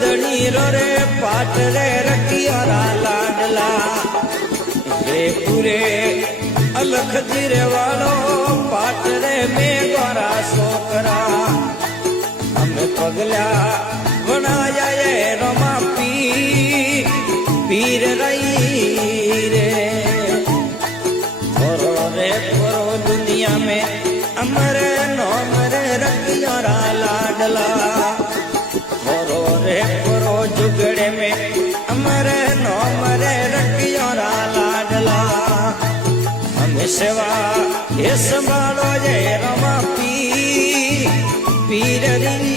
धनी रो रे पाट रे रखियारा लाडला रे पूरे अलख जीरे वालो पाट रे में गोरा सोकरा हमें पगला बनाया ये रमा पीर रही रे थोरो रे थोरो दुनिया में अमरे नोम रे रखियारा लाडला थोरो रे थोरो जुगड़े में अमरे नोम रे रखियारा लाडला हमें सेवा ये संभालो ये रमा पीर री